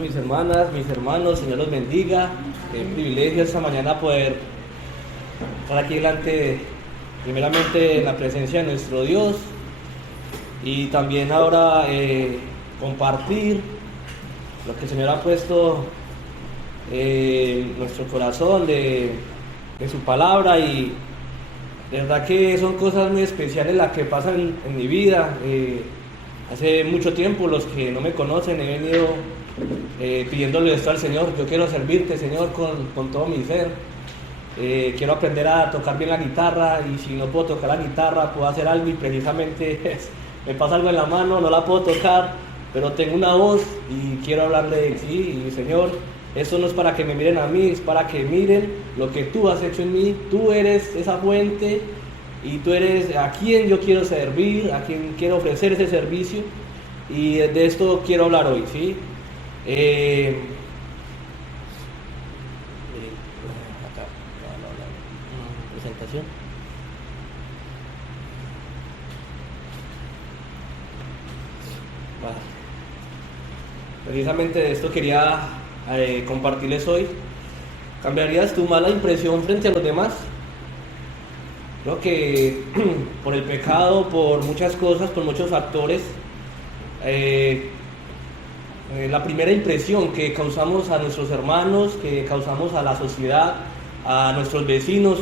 Mis hermanas, mis hermanos, Señor los bendiga. Qué privilegio esta mañana poder estar aquí delante, primeramente en la presencia de nuestro Dios y también ahora compartir lo que el Señor ha puesto en nuestro corazón de su palabra. Y de verdad que son cosas muy especiales las que pasan en mi vida. Hace mucho tiempo, los que no me conocen, he venido pidiéndole esto al Señor. Yo quiero servirte, Señor, con todo mi ser. Quiero aprender a tocar bien la guitarra, y si no puedo tocar la guitarra, puedo hacer algo, y precisamente me pasa algo en la mano, no la puedo tocar, pero tengo una voz y quiero hablarle de ti. Y Señor, eso no es para que me miren a mí, es para que miren lo que tú has hecho en mí. Tú eres esa fuente y tú eres a quien yo quiero servir, a quien quiero ofrecer ese servicio, y de esto quiero hablar hoy, ¿sí? Acá, una presentación. Vale. Precisamente de esto quería compartirles hoy. ¿Cambiarías tu mala impresión frente a los demás? Creo que por el pecado, por muchas cosas, por muchos factores, la primera impresión que causamos a nuestros hermanos, que causamos a la sociedad, a nuestros vecinos,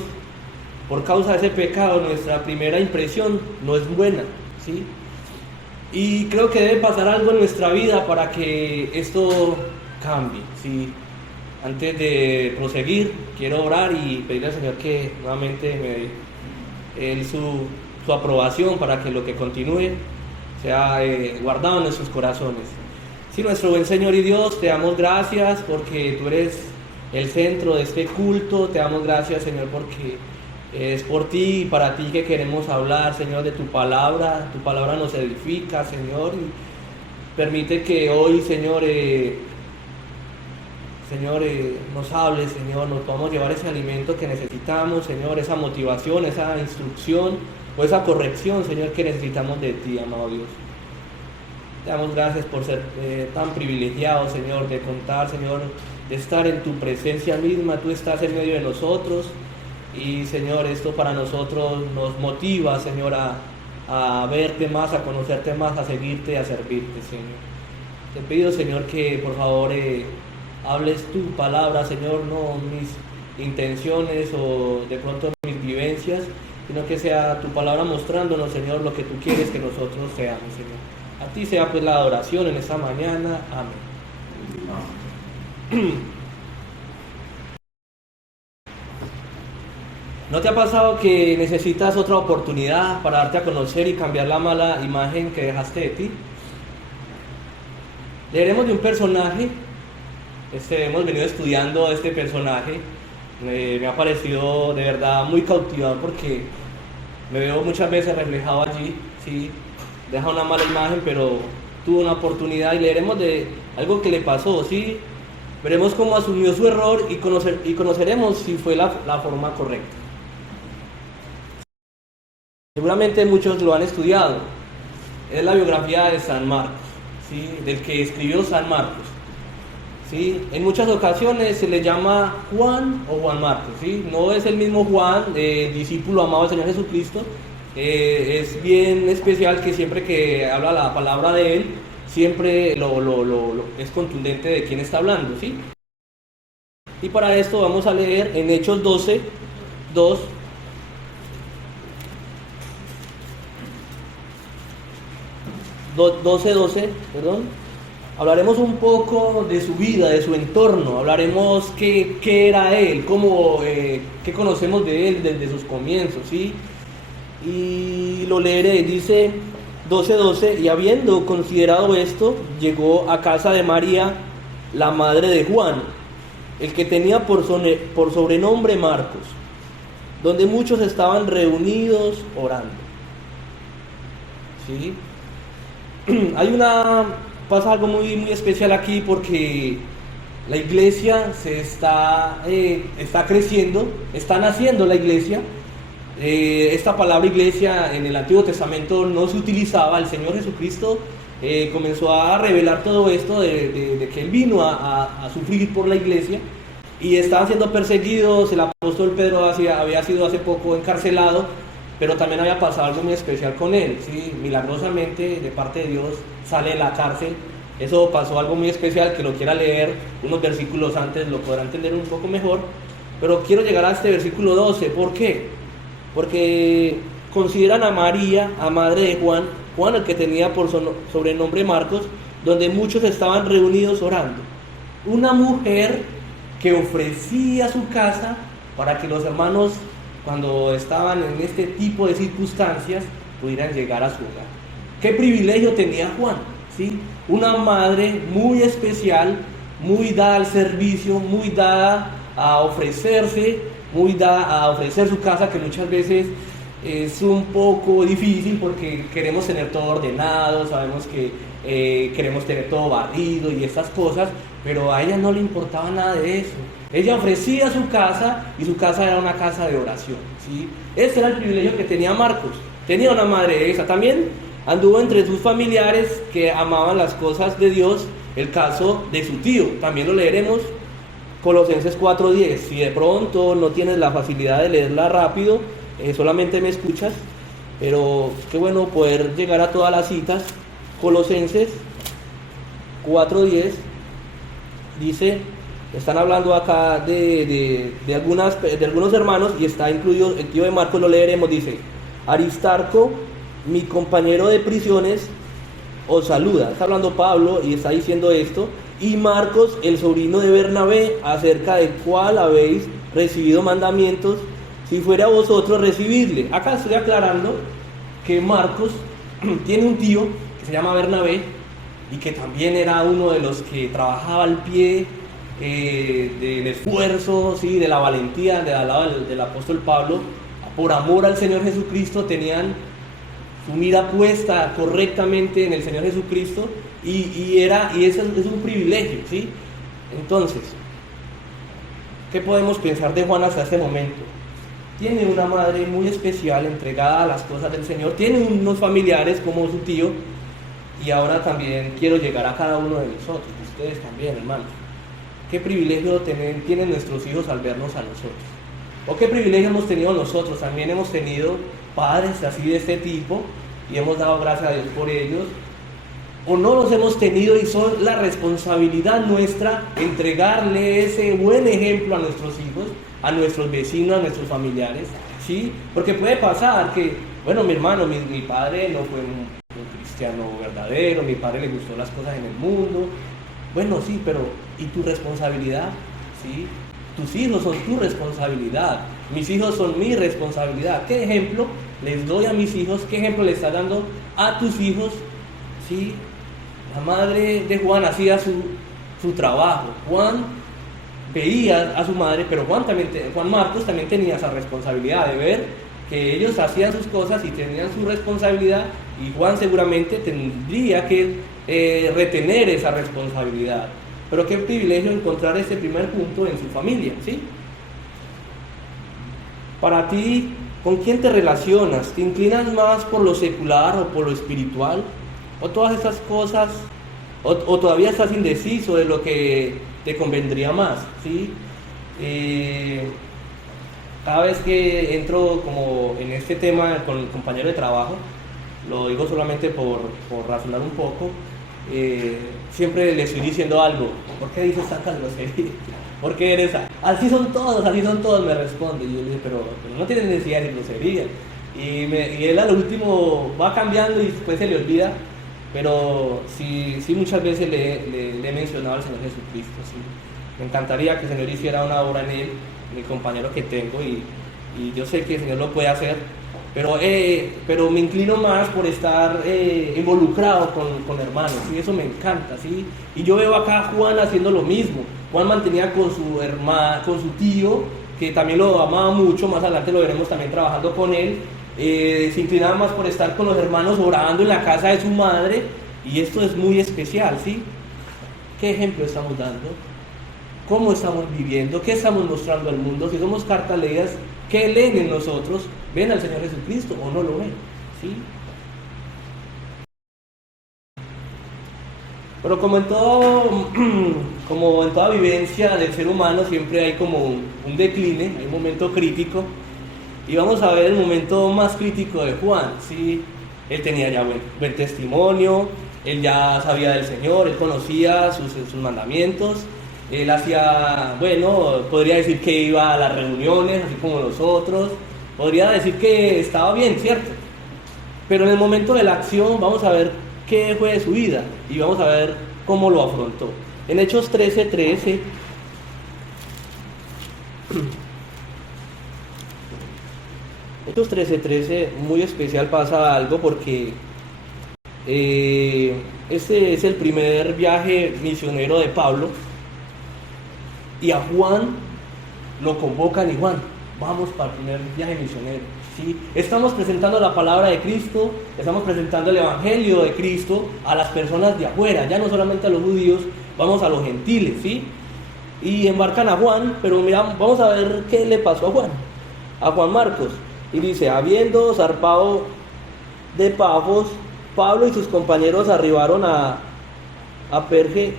por causa de ese pecado, nuestra primera impresión no es buena, ¿sí? Y creo que debe pasar algo en nuestra vida para que esto cambie, ¿sí? Antes de proseguir, quiero orar y pedirle al Señor que nuevamente me dé su aprobación para que lo que continúe sea guardado en nuestros corazones. Sí, nuestro buen Señor y Dios, te damos gracias porque tú eres el centro de este culto. Te damos gracias, Señor, porque es por ti y para ti que queremos hablar, Señor, de tu palabra. Tu palabra nos edifica, Señor, y permite que hoy, Señor, nos hable, Señor, nos podamos llevar ese alimento que necesitamos, Señor, esa motivación, esa instrucción o esa corrección, Señor, que necesitamos de ti, amado Dios. Te damos gracias por ser tan privilegiado, Señor, de contar, Señor, de estar en tu presencia misma. Tú estás en medio de nosotros y, Señor, esto para nosotros nos motiva, Señor, a verte más, a conocerte más, a seguirte, a servirte, Señor. Te pido, Señor, que por favor hables tu palabra, Señor, no mis intenciones o de pronto mis vivencias, sino que sea tu palabra mostrándonos, Señor, lo que tú quieres que nosotros seamos, Señor. A ti sea pues la adoración en esta mañana. Amén. ¿No te ha pasado que necesitas otra oportunidad para darte a conocer y cambiar la mala imagen que dejaste de ti? Leeremos de un personaje. Hemos venido estudiando este personaje. Me ha parecido de verdad muy cautivador porque me veo muchas veces reflejado allí, ¿sí? Deja una mala imagen, pero tuvo una oportunidad, y leeremos de algo que le pasó, ¿sí? Veremos cómo asumió su error y conoceremos si fue la forma correcta. Seguramente muchos lo han estudiado. Es la biografía de San Marcos, ¿sí? Del que escribió San Marcos, ¿sí? En muchas ocasiones se le llama Juan o Juan Marcos, ¿sí? No es el mismo Juan, discípulo amado del Señor Jesucristo. Es bien especial que siempre que habla la palabra de él, siempre es contundente de quién está hablando, ¿sí? Y para esto vamos a leer en Hechos 12, 2. Perdón. Hablaremos un poco de su vida, de su entorno. Hablaremos qué era él, qué conocemos de él desde sus comienzos, ¿sí? Y lo leeré, dice 12:12, y habiendo considerado esto, llegó a casa de María, la madre de Juan, el que tenía por sobrenombre Marcos, donde muchos estaban reunidos orando. ¿Sí? Pasa algo muy, muy especial aquí, porque la iglesia está creciendo, está naciendo la iglesia. Esta palabra iglesia en el Antiguo Testamento no se utilizaba. El Señor Jesucristo comenzó a revelar todo esto de que él vino a sufrir por la iglesia y estaban siendo perseguidos. El apóstol Pedro había sido hace poco encarcelado, pero también había pasado algo muy especial con él, ¿sí? Milagrosamente, de parte de Dios, sale de la cárcel. Eso pasó algo muy especial, que lo quiera leer unos versículos antes lo podrá entender un poco mejor, pero quiero llegar a este versículo 12. ¿Por qué? Porque consideran a María, a madre de Juan, el que tenía por sobrenombre Marcos, donde muchos estaban reunidos orando. Una mujer que ofrecía su casa para que los hermanos, cuando estaban en este tipo de circunstancias, pudieran llegar a su hogar. ¿Qué privilegio tenía Juan? ¿Sí? Una madre muy especial, muy dada al servicio, muy dada a ofrecerse, muy dada a ofrecer su casa, que muchas veces es un poco difícil porque queremos tener todo ordenado, sabemos que queremos tener todo barrido y estas cosas, pero a ella no le importaba nada de eso. Ella ofrecía su casa y su casa era una casa de oración, ¿sí? Ese era el privilegio que tenía Marcos. Tenía una madre esa. También anduvo entre sus familiares que amaban las cosas de Dios. El caso de su tío, también lo leeremos, Colosenses 4:10. Si de pronto no tienes la facilidad de leerla rápido, solamente me escuchas, pero qué bueno poder llegar a todas las citas. Colosenses 4:10 dice, están hablando acá de algunos hermanos y está incluido el tío de Marcos, lo leeremos. Dice, Aristarco, mi compañero de prisiones, os saluda. Está hablando Pablo y está diciendo esto. Y Marcos, el sobrino de Bernabé, acerca del cual habéis recibido mandamientos, si fuera a vosotros recibirle. Acá estoy aclarando que Marcos tiene un tío que se llama Bernabé y que también era uno de los que trabajaba al pie del esfuerzo, ¿sí? De la valentía al lado del apóstol Pablo. Por amor al Señor Jesucristo tenían su mira puesta correctamente en el Señor Jesucristo y eso es un privilegio, ¿sí? Entonces, ¿qué podemos pensar de Juan hasta este momento? Tiene una madre muy especial, entregada a las cosas del Señor, tiene unos familiares como su tío, y ahora también quiero llegar a cada uno de nosotros, ustedes también, hermanos. ¿Qué privilegio tienen nuestros hijos al vernos a nosotros? ¿O qué privilegio hemos tenido nosotros? También hemos tenido padres así de este tipo y hemos dado gracias a Dios por ellos. O no los hemos tenido y son la responsabilidad nuestra entregarle ese buen ejemplo a nuestros hijos, a nuestros vecinos, a nuestros familiares, ¿sí? Porque puede pasar que, bueno, mi hermano, mi padre no fue un cristiano verdadero, mi padre le gustó las cosas en el mundo. Bueno, sí, pero ¿y tu responsabilidad? ¿Sí? Tus hijos son tu responsabilidad, mis hijos son mi responsabilidad. ¿Qué ejemplo les doy a mis hijos? ¿Qué ejemplo le estás dando a tus hijos? ¿Sí? La madre de Juan hacía su trabajo. Juan veía a su madre, pero Juan Marcos también tenía esa responsabilidad de ver que ellos hacían sus cosas y tenían su responsabilidad, y Juan seguramente tendría que retener esa responsabilidad. Pero qué privilegio encontrar ese primer punto en su familia, ¿sí? Para ti, ¿con quién te relacionas? ¿Te inclinas más por lo secular o por lo espiritual? ¿O todas estas cosas? ¿O todavía estás indeciso de lo que te convendría más? ¿Sí? Cada vez que entro como en este tema con el compañero de trabajo, lo digo solamente por razonar un poco, siempre le estoy diciendo algo. ¿Por qué dices tantas groserías? ¿Por qué eres así? Son todos, me responde. Y yo le digo, pero no tienes necesidad de grosería. Y él al último va cambiando y después se le olvida. Pero sí muchas veces le he mencionado al Señor Jesucristo. ¿Sí? Me encantaría que el Señor hiciera una obra en él, en el compañero que tengo, y yo sé que el Señor lo puede hacer. Pero me inclino más por estar involucrado con hermanos, y eso me encanta, ¿sí? Y yo veo acá a Juan haciendo lo mismo. Juan mantenía con su tío, que también lo amaba mucho, más adelante lo veremos también trabajando con él. Se inclinaba más por estar con los hermanos orando en la casa de su madre, y esto es muy especial, ¿sí? ¿Qué ejemplo estamos dando? ¿Cómo estamos viviendo? ¿Qué estamos mostrando al mundo? Si somos cartas leídas, ¿qué leen en nosotros? ¿Ven al Señor Jesucristo o no lo ven? ¿Sí? Pero como en todo, como en toda vivencia del ser humano, siempre hay como un decline, hay un momento crítico. Y vamos a ver el momento más crítico de Juan, ¿sí? Él tenía ya buen testimonio, él ya sabía del Señor, él conocía sus mandamientos, él hacía, bueno, podría decir que iba a las reuniones, así como los otros, podría decir que estaba bien, ¿cierto? Pero en el momento de la acción vamos a ver qué fue de su vida y vamos a ver cómo lo afrontó. En Hechos 13:13, Hechos 13:13, muy especial, pasa algo porque este es el primer viaje misionero de Pablo y a Juan lo convocan y Juan, vamos para el primer viaje misionero. ¿Sí? Estamos presentando la palabra de Cristo, estamos presentando el evangelio de Cristo a las personas de afuera, ya no solamente a los judíos, vamos a los gentiles, ¿sí? Y embarcan a Juan, pero mira, vamos a ver qué le pasó a Juan Marcos. Y dice, habiendo zarpado de Pafos, Pablo y sus compañeros arribaron a Perge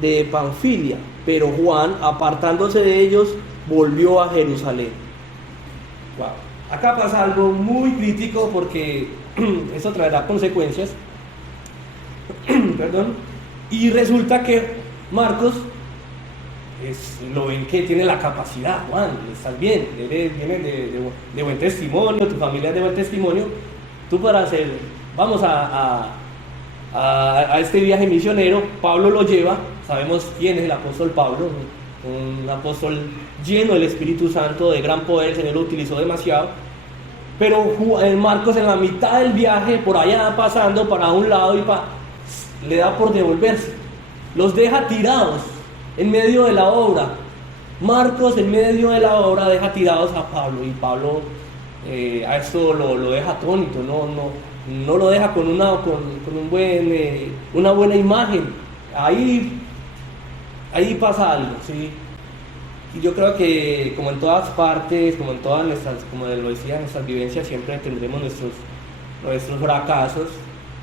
de Panfilia, pero Juan, apartándose de ellos, volvió a Jerusalén. Wow. Acá pasa algo muy crítico porque eso traerá consecuencias. Perdón. Y resulta que Marcos lo ven que tiene la capacidad. Juan, estás bien, vienes de buen testimonio, tu familia es de buen testimonio. Tú para hacer, vamos a este viaje misionero. Pablo lo lleva, sabemos quién es el apóstol Pablo, un apóstol lleno del Espíritu Santo, de gran poder, el Señor lo utilizó demasiado. Pero Marcos en la mitad del viaje, por allá pasando para un lado le da por devolverse, los deja tirados en medio de la obra. Marcos en medio de la obra deja tirados a Pablo, y Pablo a esto lo deja atónito, no lo deja con una buena imagen. Ahí pasa algo, ¿sí? Y yo creo que como en todas partes, como en todas nuestras, como lo decía, nuestras vivencias, siempre tendremos nuestros fracasos,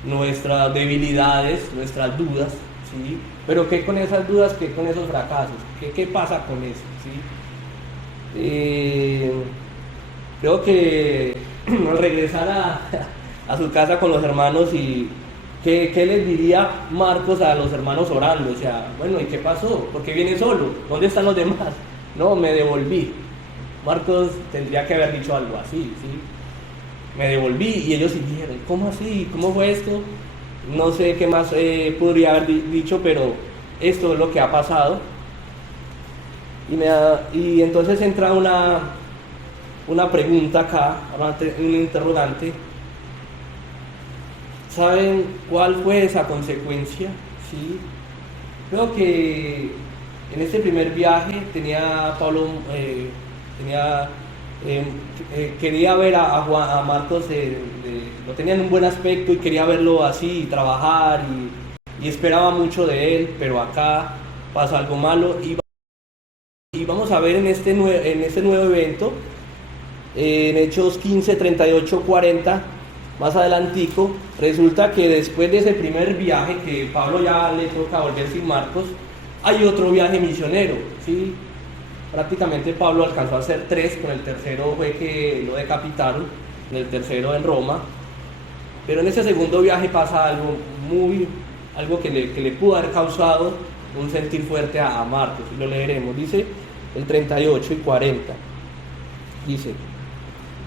nuestras debilidades, nuestras dudas, ¿sí? Pero ¿qué con esas dudas, qué con esos fracasos? ¿Qué pasa con eso? ¿Sí? Creo que al regresar a su casa con los hermanos, y ¿qué les diría Marcos a los hermanos orando? O sea, bueno, ¿y qué pasó? ¿Por qué viene solo? ¿Dónde están los demás? No, me devolví. Marcos tendría que haber dicho algo así, ¿sí? Me devolví, y ellos siguieron. ¿Cómo así? ¿Cómo fue esto? No sé qué más podría haber dicho, pero esto es lo que ha pasado. Y entonces entra una pregunta acá, un interrogante. ¿Saben cuál fue esa consecuencia? ¿Sí? Creo que en este primer viaje Pablo quería ver a Marcos, lo tenía en un buen aspecto y quería verlo así, trabajar, y esperaba mucho de él, pero acá pasa algo malo, y vamos a ver en este nuevo evento, en Hechos 15, 38, 40, más adelantico. Resulta que después de ese primer viaje, que Pablo ya le toca volver sin Marcos, hay otro viaje misionero, ¿sí? Prácticamente Pablo alcanzó a hacer 3, con el tercero fue que lo decapitaron, en el tercero en Roma. Pero en ese segundo viaje pasa algo que le pudo haber causado un sentir fuerte a Marcos, y lo leeremos. Dice el 38 y 40, dice,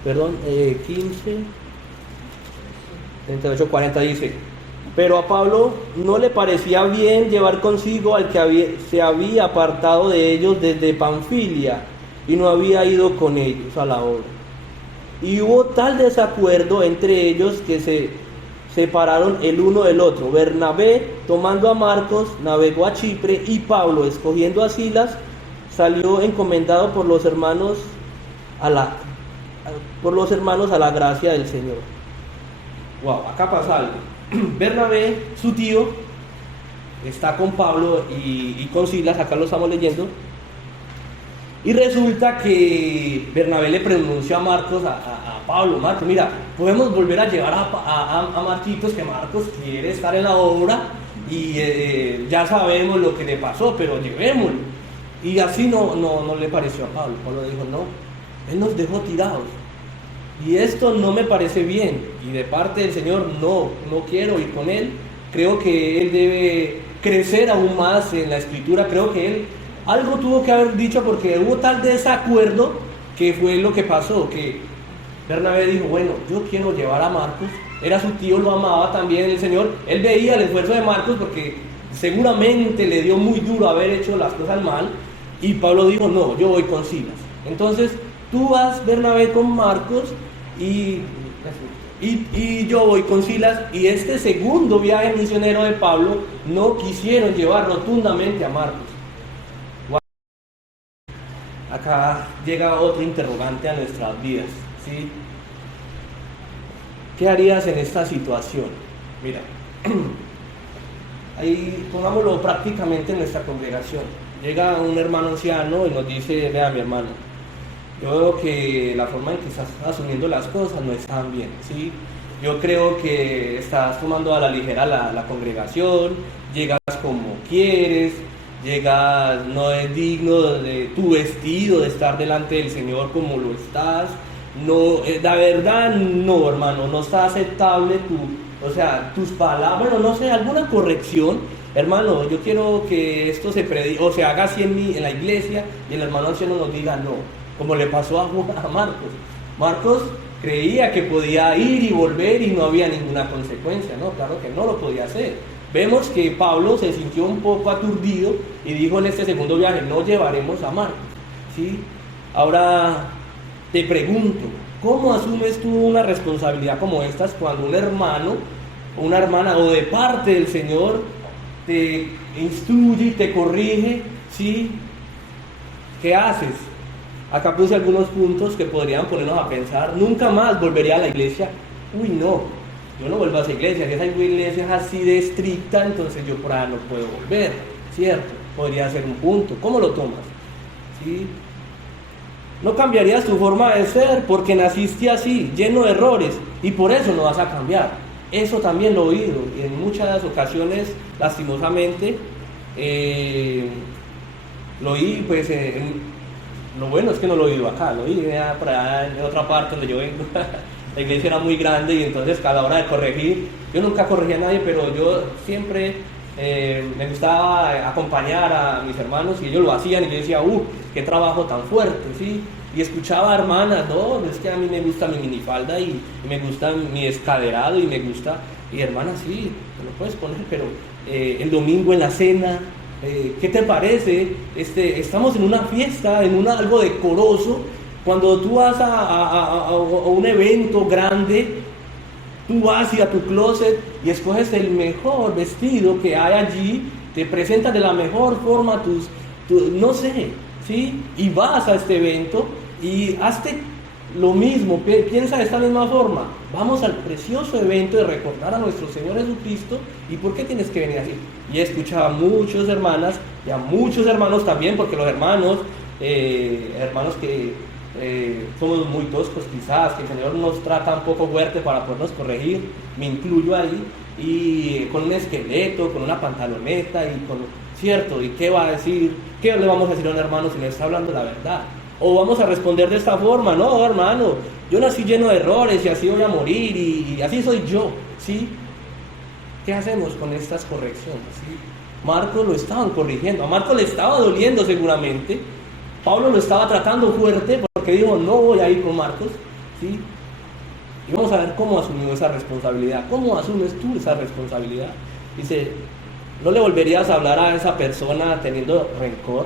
15, 38, 40, dice: pero a Pablo no le parecía bien llevar consigo al que se había apartado de ellos desde Panfilia y no había ido con ellos a la obra. Y hubo tal desacuerdo entre ellos que se separaron el uno del otro. Bernabé, tomando a Marcos, navegó a Chipre, y Pablo, escogiendo a Silas, salió encomendado por los hermanos a la gracia del Señor. Wow, acá pasa algo. Bernabé, su tío, está con Pablo y con Silas, acá lo estamos leyendo, y resulta que Bernabé le pronuncia a Marcos, a Pablo: Marcos, mira, podemos volver a llevar a Marquitos, que Marcos quiere estar en la obra, y ya sabemos lo que le pasó, pero llevémoslo. Y así no le pareció a Pablo. Pablo dijo, no, él nos dejó tirados. Y esto no me parece bien. Y de parte del Señor, no quiero ir con él. Creo que él debe crecer aún más en la escritura. Creo que él algo tuvo que haber dicho porque hubo tal desacuerdo que fue lo que pasó. Que Bernabé dijo, bueno, yo quiero llevar a Marcos. Era su tío, lo amaba también el Señor. Él veía el esfuerzo de Marcos porque seguramente le dio muy duro haber hecho las cosas mal. Y Pablo dijo, no, yo voy con Silas. Entonces, tú vas, Bernabé, con Marcos y yo voy con Silas. Y este segundo viaje misionero de Pablo no quisieron llevar rotundamente a Marcos. Acá llega otro interrogante a nuestras vidas, ¿sí? ¿Qué harías en esta situación? Mira, ahí pongámoslo prácticamente en nuestra congregación. Llega un hermano anciano y nos dice, vea mi hermano, yo veo que la forma en que estás asumiendo las cosas no están bien, ¿sí? Yo creo que estás tomando a la ligera la congregación, llegas como quieres, llegas, no es digno de tu vestido, de estar delante del Señor como lo estás. No, la verdad no, hermano, no está aceptable tus palabras, bueno, no sé, alguna corrección. Hermano, yo quiero que esto se haga así en la iglesia y el hermano anciano nos diga no, como le pasó a Marcos. Marcos creía que podía ir y volver y no había ninguna consecuencia, no, claro que no lo podía hacer. Vemos que Pablo se sintió un poco aturdido y dijo en este segundo viaje, no llevaremos a Marcos, ¿sí? Ahora te pregunto, ¿cómo asumes tú una responsabilidad como estas cuando un hermano o una hermana o de parte del Señor te instruye y te corrige, ¿sí? ¿Qué haces? Acá puse algunos puntos que podrían ponernos a pensar, nunca más volvería a la iglesia. Uy, no, yo no vuelvo a esa iglesia, si esa iglesia es así de estricta, entonces yo por ahí no puedo volver, ¿cierto? Podría ser un punto. ¿Cómo lo tomas? ¿Sí? No cambiarías tu forma de ser porque naciste así, lleno de errores, y por eso no vas a cambiar. Eso también lo he oído, y en muchas ocasiones, lastimosamente, lo oí, pues, lo bueno es que no lo he oído acá, lo oí por allá en otra parte donde yo vengo. La iglesia era muy grande y entonces a la hora de corregir, yo nunca corregía a nadie, pero yo siempre me gustaba acompañar a mis hermanos y ellos lo hacían y yo decía, qué trabajo tan fuerte, ¿sí? Y escuchaba a hermanas, no, es que a mí me gusta mi minifalda y me gusta mi escaderado y me gusta, y hermanas, sí, te lo puedes poner, pero el domingo en la cena, ¿qué te parece? Estamos en una fiesta, en algo decoroso. Cuando tú vas a un evento grande, tú vas a tu closet y escoges el mejor vestido que hay allí, te presentas de la mejor forma no sé, ¿sí? Y vas a este evento y hazte lo mismo, piensa de esta misma forma. Vamos al precioso evento de recordar a nuestro Señor Jesucristo. ¿Y por qué tienes que venir así? Y he escuchado a muchas hermanas y a muchos hermanos también, porque los hermanos que somos muy toscos quizás, que el Señor nos trata un poco fuerte para podernos corregir, me incluyo ahí, y con un esqueleto, con una pantaloneta y ¿cierto? ¿Y qué va a decir? ¿Qué le vamos a decir a un hermano si no está hablando la verdad? O vamos a responder de esta forma, no, hermano, yo nací lleno de errores y así voy a morir y así soy yo, ¿sí? ¿Qué hacemos con estas correcciones? ¿Sí? Marcos lo estaban corrigiendo, a Marcos le estaba doliendo seguramente, Pablo lo estaba tratando fuerte porque dijo, no voy a ir con Marcos, ¿sí? Y vamos a ver cómo asumió esa responsabilidad. ¿Cómo asumes tú esa responsabilidad? Dice, ¿no le volverías a hablar a esa persona teniendo rencor?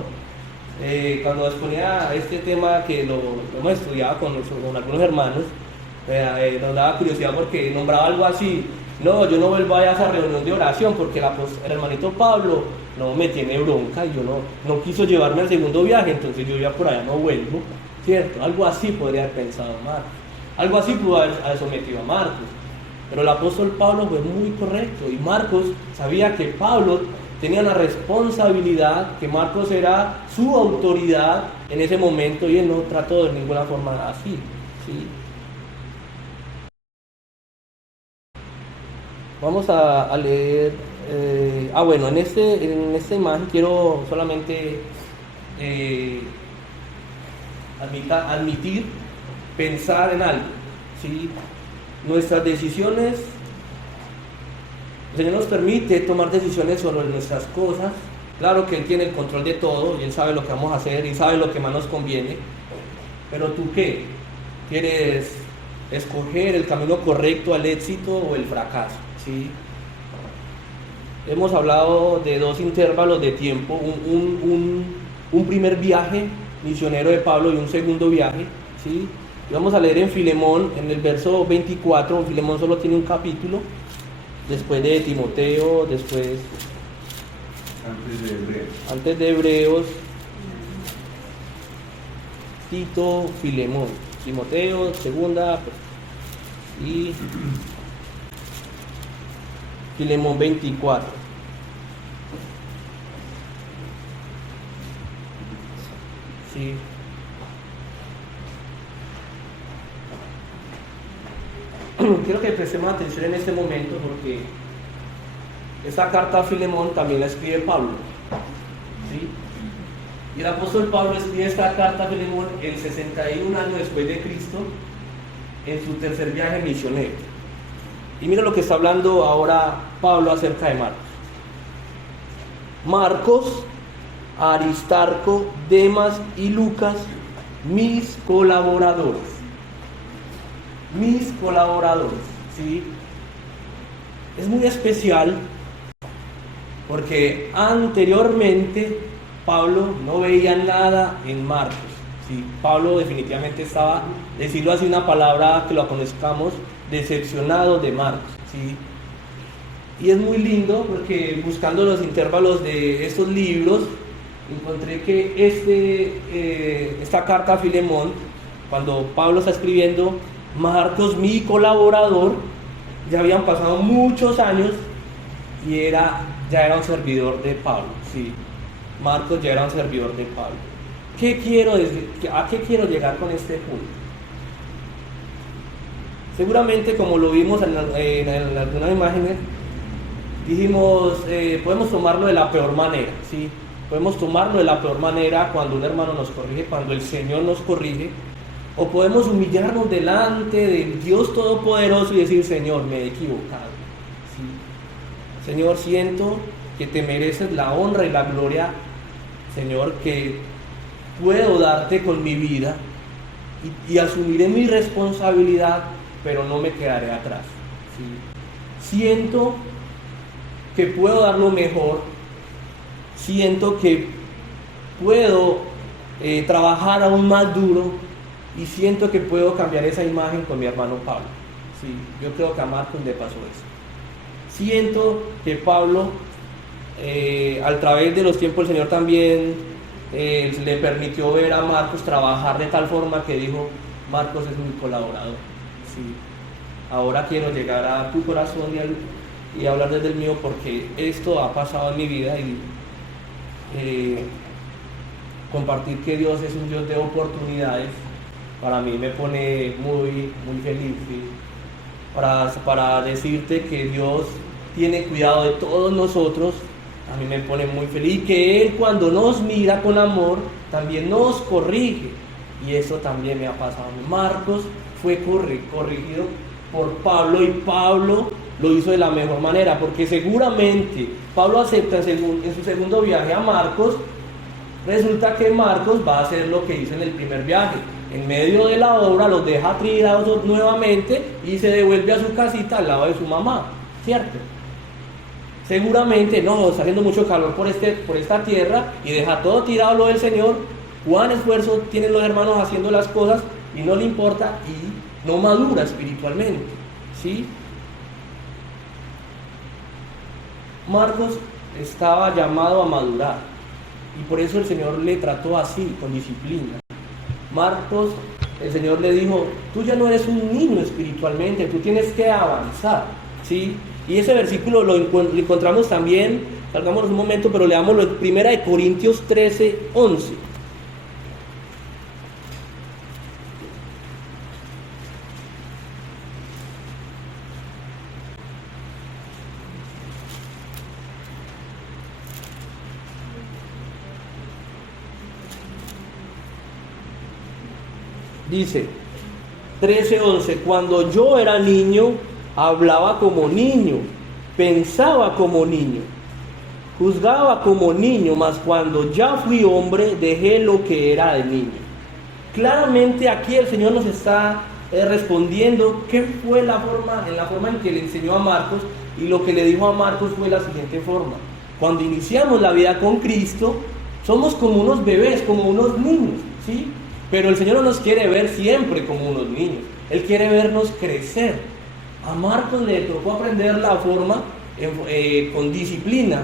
Cuando exponía este tema que lo hemos estudiado con algunos hermanos, nos daba curiosidad porque nombraba algo así, no, yo no vuelvo a esa reunión de oración porque el hermanito Pablo no me tiene bronca y yo no quiso llevarme al segundo viaje, entonces yo ya por allá no vuelvo, ¿cierto? Algo así podría haber pensado Marcos, algo así pudo haber sometido a Marcos, pero el apóstol Pablo fue muy correcto y Marcos sabía que Pablo tenía una responsabilidad, que Marcos era su autoridad en ese momento y él no trató de ninguna forma así, ¿sí? Vamos a leer Bueno, en esta imagen quiero solamente admitir, pensar en algo, ¿sí? Nuestras decisiones, el Señor nos permite tomar decisiones sobre nuestras cosas. Claro que Él tiene el control de todo y Él sabe lo que vamos a hacer y sabe lo que más nos conviene. Pero ¿tú qué? ¿Quieres escoger el camino correcto al éxito o el fracaso? ¿Sí? Hemos hablado de dos intervalos de tiempo, un primer viaje misionero de Pablo y un segundo viaje, ¿sí? Y vamos a leer en Filemón, en el verso 24. Filemón solo tiene un capítulo, después de Timoteo, después antes de Hebreos, Tito, Filemón, Timoteo, segunda y Filemón 24. Sí. Quiero que prestemos atención en este momento porque esta carta a Filemón también la escribe Pablo, ¿sí? Y el apóstol Pablo escribe esta carta a Filemón el 61 años después de Cristo, en su tercer viaje misionero. Y mira lo que está hablando ahora Pablo acerca de Marcos. Marcos, Aristarco, Demas y Lucas, mis colaboradores. Mis colaboradores, ¿sí? Es muy especial porque anteriormente Pablo no veía nada en Marcos, ¿sí? Pablo definitivamente estaba, decirlo así una palabra que lo conozcamos, decepcionado de Marcos, ¿sí? Y es muy lindo porque buscando los intervalos de estos libros encontré que esta carta a Filemón, cuando Pablo está escribiendo Marcos, mi colaborador, ya habían pasado muchos años y ya era un servidor de Pablo, ¿sí? Marcos ya era un servidor de Pablo. ¿A qué quiero llegar con este punto? Seguramente, como lo vimos en algunas imágenes, dijimos, podemos tomarlo de la peor manera, ¿sí? Podemos tomarlo de la peor manera cuando un hermano nos corrige, cuando el Señor nos corrige, o podemos humillarnos delante del Dios Todopoderoso y decir, Señor, me he equivocado, ¿sí? Señor, siento que te mereces la honra y la gloria, Señor, que puedo darte con mi vida y asumiré mi responsabilidad, pero no me quedaré atrás, ¿sí? Siento que puedo dar lo mejor, siento que puedo trabajar aún más duro y siento que puedo cambiar esa imagen con mi hermano Pablo, ¿sí? Yo creo que a Marcos le pasó eso. Siento que Pablo, a través de los tiempos, el Señor también le permitió ver a Marcos trabajar de tal forma que dijo, Marcos es mi colaborador, ¿sí? Ahora quiero llegar a tu corazón y hablar desde el mío porque esto ha pasado en mi vida y compartir que Dios es un Dios de oportunidades para mí me pone muy, muy feliz, ¿sí? Para decirte que Dios tiene cuidado de todos nosotros, a mí me pone muy feliz, y que Él cuando nos mira con amor también nos corrige, y eso también me ha pasado. Marcos fue corrigido por Pablo y Pablo lo hizo de la mejor manera, porque seguramente Pablo acepta en su segundo viaje a Marcos. Resulta que Marcos va a hacer lo que hizo en el primer viaje. En medio de la obra los deja tirados nuevamente y se devuelve a su casita al lado de su mamá, ¿cierto? Seguramente no, está haciendo mucho calor por esta tierra y deja todo tirado lo del Señor. Cuán esfuerzo tienen los hermanos haciendo las cosas y no le importa y no madura espiritualmente, ¿sí? Marcos estaba llamado a madurar y por eso el Señor le trató así, con disciplina. Marcos, el Señor le dijo, tú ya no eres un niño espiritualmente, tú tienes que avanzar, ¿sí? Y ese versículo lo encontramos también, salgamos un momento, pero leámoslo en 1 Corintios 13, 11. Dice 13:11, cuando yo era niño, hablaba como niño, pensaba como niño, juzgaba como niño, mas cuando ya fui hombre, dejé lo que era de niño. Claramente aquí el Señor nos está respondiendo qué fue en la forma en que le enseñó a Marcos, y lo que le dijo a Marcos fue la siguiente forma: cuando iniciamos la vida con Cristo, somos como unos bebés, como unos niños, ¿sí? Pero el Señor no nos quiere ver siempre como unos niños, Él quiere vernos crecer. A Marcos le tocó aprender la forma con disciplina.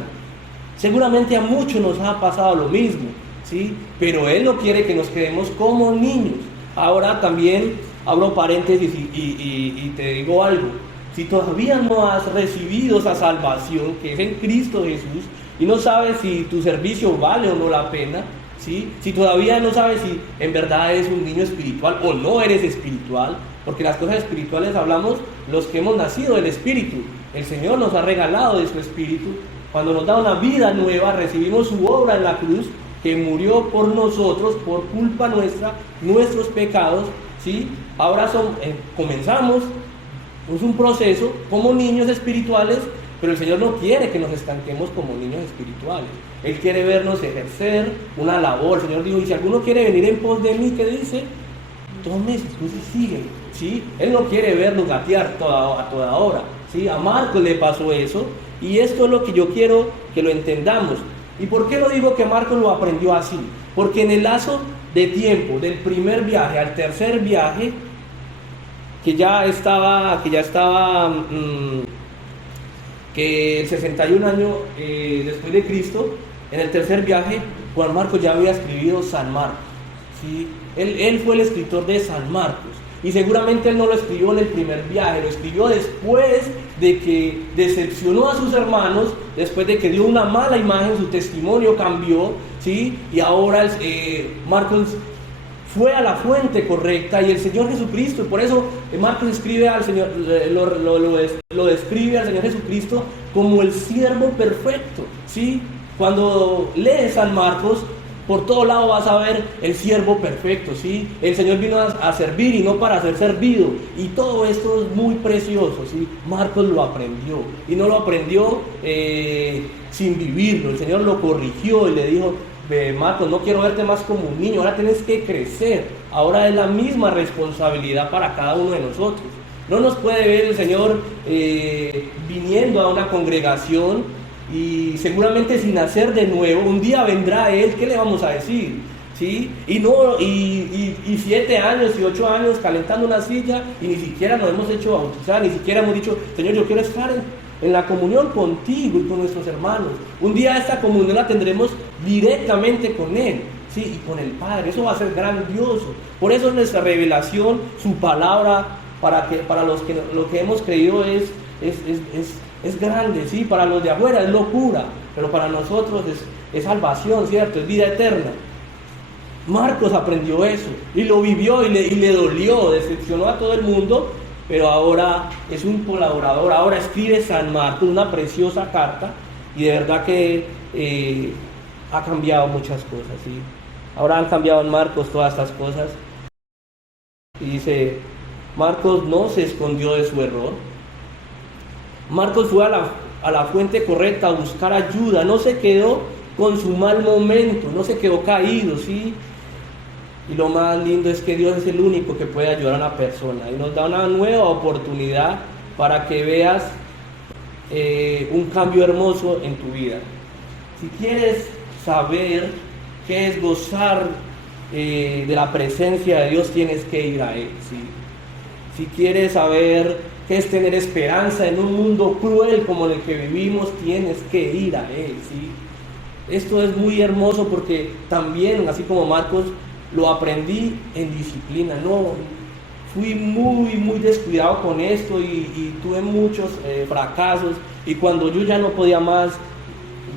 Seguramente a muchos nos ha pasado lo mismo, ¿sí? Pero Él no quiere que nos quedemos como niños. Ahora también abro paréntesis y te digo algo. Si todavía no has recibido esa salvación que es en Cristo Jesús y no sabes si tu servicio vale o no la pena, ¿sí? Si todavía no sabes si en verdad eres un niño espiritual o no eres espiritual, porque las cosas espirituales hablamos los que hemos nacido del Espíritu. El Señor nos ha regalado de su Espíritu. Cuando nos da una vida nueva, recibimos su obra en la cruz, que murió por nosotros, por culpa nuestra, nuestros pecados, ¿sí? Ahora comenzamos, es un proceso como niños espirituales, pero el Señor no quiere que nos estanquemos como niños espirituales. Él quiere vernos ejercer una labor. El Señor dijo, y si alguno quiere venir en pos de mí, ¿qué dice? Tome sus cruces y sigue, ¿sí? Él no quiere vernos gatear a toda hora, ¿sí? A Marcos le pasó eso, y esto es lo que yo quiero que lo entendamos. ¿Y por qué lo digo que Marcos lo aprendió así? Porque en el lazo de tiempo del primer viaje al tercer viaje, que el 61 años después de Cristo, en el tercer viaje, Juan Marcos ya había escribido San Marcos, ¿sí? Él fue el escritor de San Marcos, y seguramente él no lo escribió en el primer viaje, lo escribió después de que decepcionó a sus hermanos, después de que dio una mala imagen, su testimonio cambió, ¿sí? Y ahora Marcos fue a la fuente correcta, y el Señor Jesucristo, por eso Marcos escribe al Señor, lo describe al Señor Jesucristo como el siervo perfecto, ¿sí? Cuando lees San Marcos, por todo lado vas a ver el siervo perfecto, ¿sí? El Señor vino a servir y no para ser servido, y todo esto es muy precioso, ¿sí? Marcos lo aprendió, y no lo aprendió sin vivirlo. El Señor lo corrigió y le dijo, Marcos, no quiero verte más como un niño, ahora tienes que crecer. Ahora es la misma responsabilidad para cada uno de nosotros. No nos puede ver el Señor viniendo a una congregación y seguramente sin nacer de nuevo. Un día vendrá Él, ¿qué le vamos a decir? ¿Sí? Y 7 años y 8 años calentando una silla, y ni siquiera nos hemos hecho bautizar, ni siquiera hemos dicho, Señor, yo quiero estar en la comunión contigo y con nuestros hermanos. Un día esta comunión la tendremos directamente con Él, ¿sí? Y con el Padre. Eso va a ser grandioso. Por eso nuestra revelación, su palabra, para lo que hemos creído es grande, ¿sí? Para los de afuera es locura, pero para nosotros es salvación, ¿cierto? Es vida eterna. Marcos aprendió eso y lo vivió, y le dolió, decepcionó a todo el mundo, pero ahora es un colaborador. Ahora escribe San Marcos, una preciosa carta, y de verdad que ha cambiado muchas cosas, ¿sí? Ahora han cambiado en Marcos todas estas cosas. Y dice, Marcos no se escondió de su error. Marcos fue a la fuente correcta a buscar ayuda, no se quedó con su mal momento, no se quedó caído, ¿sí? Y lo más lindo es que Dios es el único que puede ayudar a una persona, y nos da una nueva oportunidad para que veas un cambio hermoso en tu vida. Si quieres saber qué es gozar de la presencia de Dios, tienes que ir a Él, ¿sí? Si quieres saber qué es tener esperanza en un mundo cruel como el que vivimos, tienes que ir a Él, ¿sí? Esto es muy hermoso, porque también, así como Marcos, lo aprendí en disciplina. No, fui muy descuidado con esto, y tuve muchos fracasos, y cuando yo ya no podía más,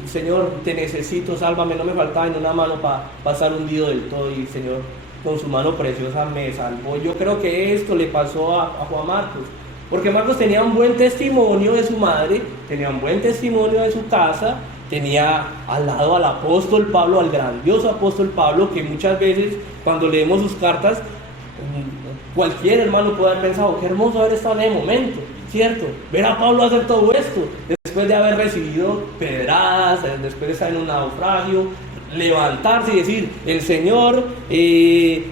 Señor, te necesito, sálvame, no me faltaba en una mano para pasar hundido del todo, y Señor con su mano preciosa me salvó. Yo creo que esto le pasó a Juan Marcos, porque Marcos tenía un buen testimonio de su madre, tenía un buen testimonio de su casa, tenía al lado al apóstol Pablo, al grandioso apóstol Pablo, que muchas veces cuando leemos sus cartas Cualquier hermano puede haber pensado, qué hermoso haber estado en ese momento, ¿cierto? Ver a Pablo hacer todo esto, después de haber recibido pedradas, después de estar en un naufragio, levantarse y decir, el Señor,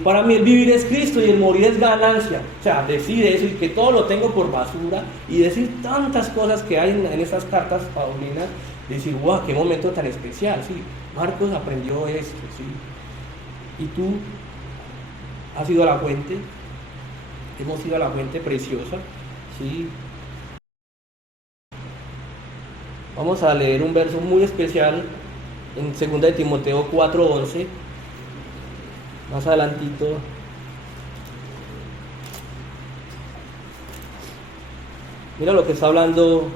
para mí el vivir es Cristo y el morir es ganancia. O sea, decir eso y que todo lo tengo por basura y decir tantas cosas que hay en estas cartas paulinas, decir, wow, qué momento tan especial, sí. Marcos aprendió esto, sí. Y tú has ido a la fuente, hemos ido a la fuente preciosa, sí. Vamos a leer un verso muy especial en 2 de Timoteo 4:11, más adelantito. Mira lo que está hablando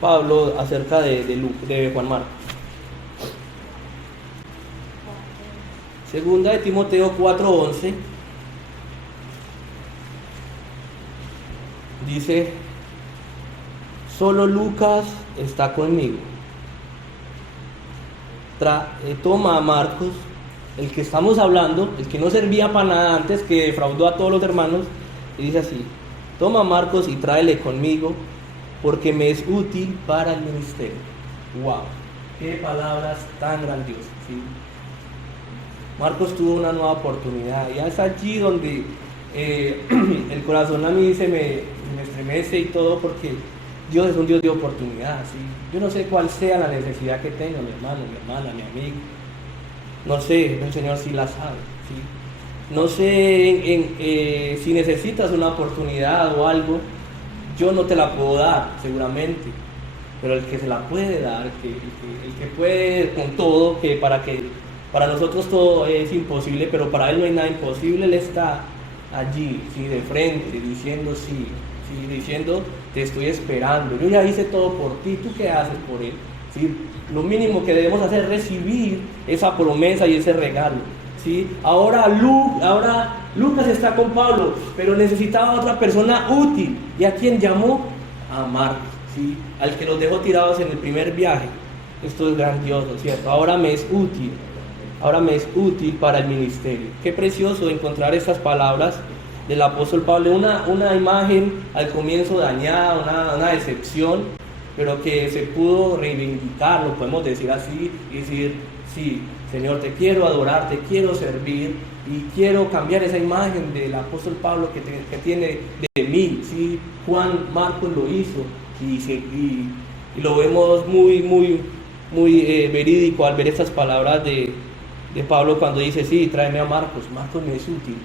Pablo acerca de Juan Marcos. 2 de Timoteo 4:11 dice, solo Lucas está conmigo. Toma a Marcos, el que estamos hablando, el que no servía para nada antes, que defraudó a todos los hermanos, y dice así, toma a Marcos y tráele conmigo, porque me es útil para el ministerio. ¡Wow! ¡Qué palabras tan grandiosas! ¿Sí? Marcos tuvo una nueva oportunidad, y es allí donde el corazón a mí me estremece y todo, porque Dios es un Dios de oportunidad, ¿sí? Yo no sé cuál sea la necesidad que tenga mi hermano, mi hermana, mi amigo. No sé, el Señor sí la sabe, ¿sí? No sé si necesitas una oportunidad o algo, yo no te la puedo dar, seguramente. Pero el que se la puede dar, el que puede con todo, que para nosotros todo es imposible, pero para Él no hay nada imposible, Él está allí, ¿sí? De frente, diciendo sí. ¿Sí? Diciendo, te estoy esperando, yo ya hice todo por ti, ¿tú qué haces por Él? ¿Sí? Lo mínimo que debemos hacer es recibir esa promesa y ese regalo, ¿sí? Ahora Lucas está con Pablo, pero necesitaba otra persona útil, ¿y a quién llamó? A Marcos, ¿sí? Al que los dejó tirados en el primer viaje. Esto es grandioso, ¿cierto? Ahora me es útil para el ministerio. Qué precioso encontrar estas palabras del apóstol Pablo, una imagen al comienzo dañada, una decepción, pero que se pudo reivindicar, lo podemos decir así, y decir, sí, Señor, te quiero adorar, te quiero servir, y quiero cambiar esa imagen del apóstol Pablo que tiene de mí, ¿sí? Juan Marcos lo hizo, y lo vemos muy verídico al ver estas palabras de Pablo cuando dice, sí, tráeme a Marcos me es útil.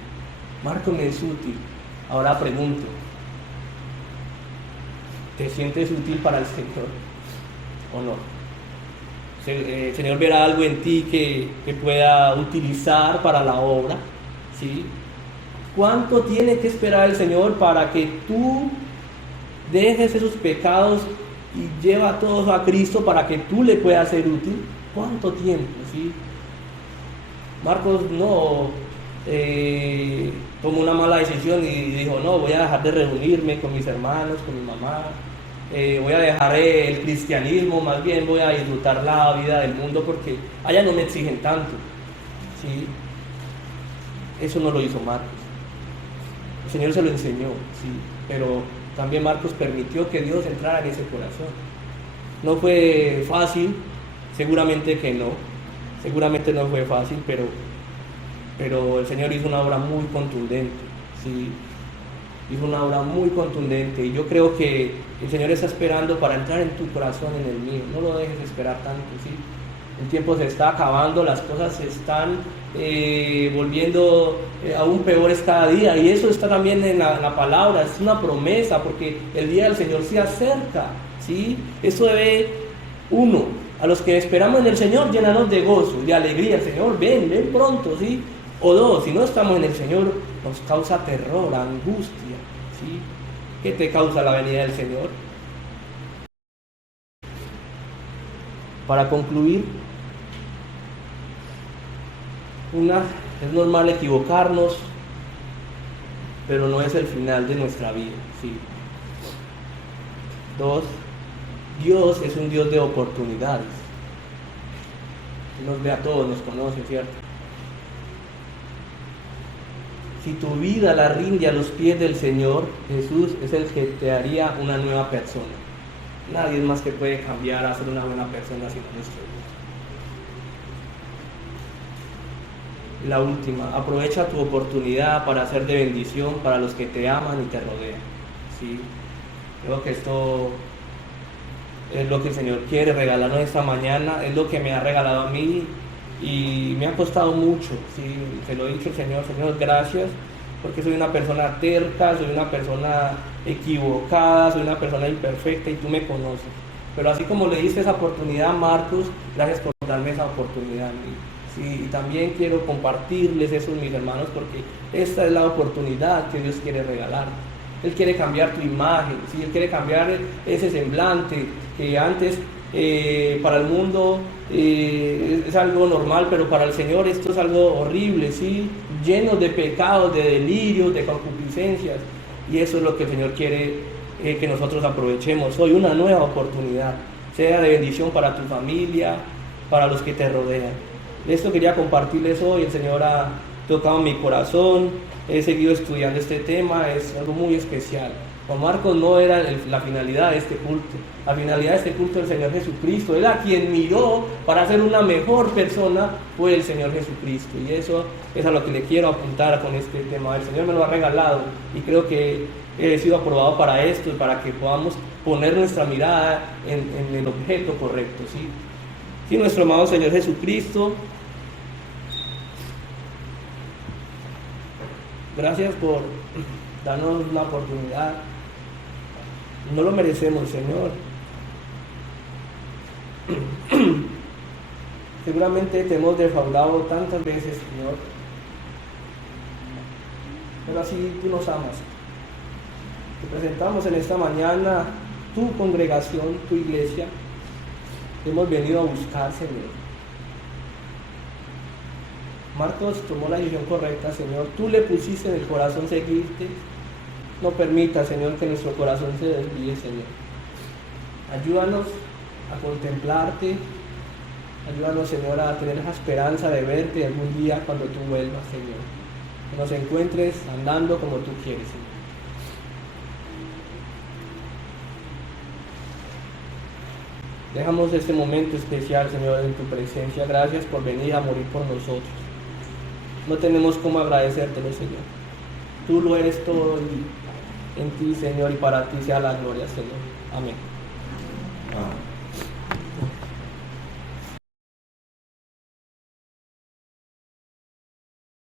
Marcos me es útil. Ahora pregunto, ¿te sientes útil para el Señor o no? El Señor verá algo en ti que pueda utilizar para la obra, ¿sí? ¿Cuánto tiene que esperar el Señor para que tú dejes esos pecados y lleva todos a Cristo para que tú le puedas ser útil? ¿Cuánto tiempo? ¿Sí? Marcos no tomó una mala decisión y dijo, no, voy a dejar de reunirme con mis hermanos, con mi mamá, voy a dejar el cristianismo, más bien voy a disfrutar la vida del mundo porque allá no me exigen tanto, ¿sí? Eso no lo hizo Marcos. El Señor se lo enseñó, ¿sí? Pero también Marcos permitió que Dios entrara en ese corazón. No fue fácil, seguramente que no, seguramente no fue fácil, pero el Señor hizo una obra muy contundente, ¿sí? Hizo una obra muy contundente, y yo creo que el Señor está esperando para entrar en tu corazón, en el mío. No lo dejes esperar tanto, ¿sí? El tiempo se está acabando, las cosas se están volviendo aún peores cada día, y eso está también en la palabra, es una promesa, porque el día del Señor se acerca, ¿sí? Eso debe, uno, a los que esperamos en el Señor, llenarnos de gozo, de alegría. El Señor, ven pronto, ¿sí? O dos, si no estamos en el Señor, nos causa terror, angustia, ¿sí? ¿Qué te causa la venida del Señor? Para concluir, es normal equivocarnos, pero no es el final de nuestra vida, ¿sí? Dos, Dios es un Dios de oportunidades. Nos ve a todos, nos conoce, ¿cierto? Si tu vida la rinde a los pies del Señor, Jesús es el que te haría una nueva persona. Nadie es más que puede cambiar a ser una buena persona sino nuestro Dios. La última, aprovecha tu oportunidad para ser de bendición para los que te aman y te rodean. ¿Sí? Creo que esto es lo que el Señor quiere regalarnos esta mañana, es lo que me ha regalado a mí y me ha costado mucho. ¿Sí? Se lo he dicho al Señor, Señor, gracias, porque soy una persona terca, soy una persona equivocada, soy una persona imperfecta y tú me conoces. Pero así como le diste esa oportunidad a Marcos, gracias por darme esa oportunidad a mí. Sí, y también quiero compartirles eso, mis hermanos, porque esta es la oportunidad que Dios quiere regalar. Él quiere cambiar tu imagen, ¿sí? Él quiere cambiar ese semblante que antes para el mundo es algo normal, pero para el Señor esto es algo horrible, ¿sí? Lleno de pecados, de delirios, de concupiscencias. Y eso es lo que el Señor quiere que nosotros aprovechemos hoy, una nueva oportunidad, sea de bendición para tu familia, para los que te rodean. Esto quería compartirles hoy, el Señor ha tocado mi corazón, he seguido estudiando este tema, es algo muy especial. Juan Marcos no era la finalidad de este culto, la finalidad de este culto del Señor Jesucristo, Él a quien miró para ser una mejor persona fue el Señor Jesucristo, y eso es a lo que le quiero apuntar con este tema. El Señor me lo ha regalado y creo que he sido aprobado para esto y para que podamos poner nuestra mirada en el objeto correcto, ¿sí? Sí, nuestro amado Señor Jesucristo, gracias por darnos la oportunidad. No lo merecemos, Señor. Seguramente te hemos defraudado tantas veces, Señor. Pero así tú nos amas. Te presentamos en esta mañana tu congregación, tu iglesia. Hemos venido a buscar, Señor. Marcos tomó la decisión correcta, Señor. Tú le pusiste en el corazón seguirte. No permita, Señor, que nuestro corazón se desvíe, Señor. Ayúdanos a contemplarte. Ayúdanos, Señor, a tener esa esperanza de verte algún día cuando tú vuelvas, Señor. Que nos encuentres andando como tú quieres, Señor. Dejamos este momento especial, Señor, en tu presencia. Gracias por venir a morir por nosotros. No tenemos cómo agradecértelo, Señor. Tú lo eres todo y en ti, Señor, y para ti sea la gloria, Señor. Amén.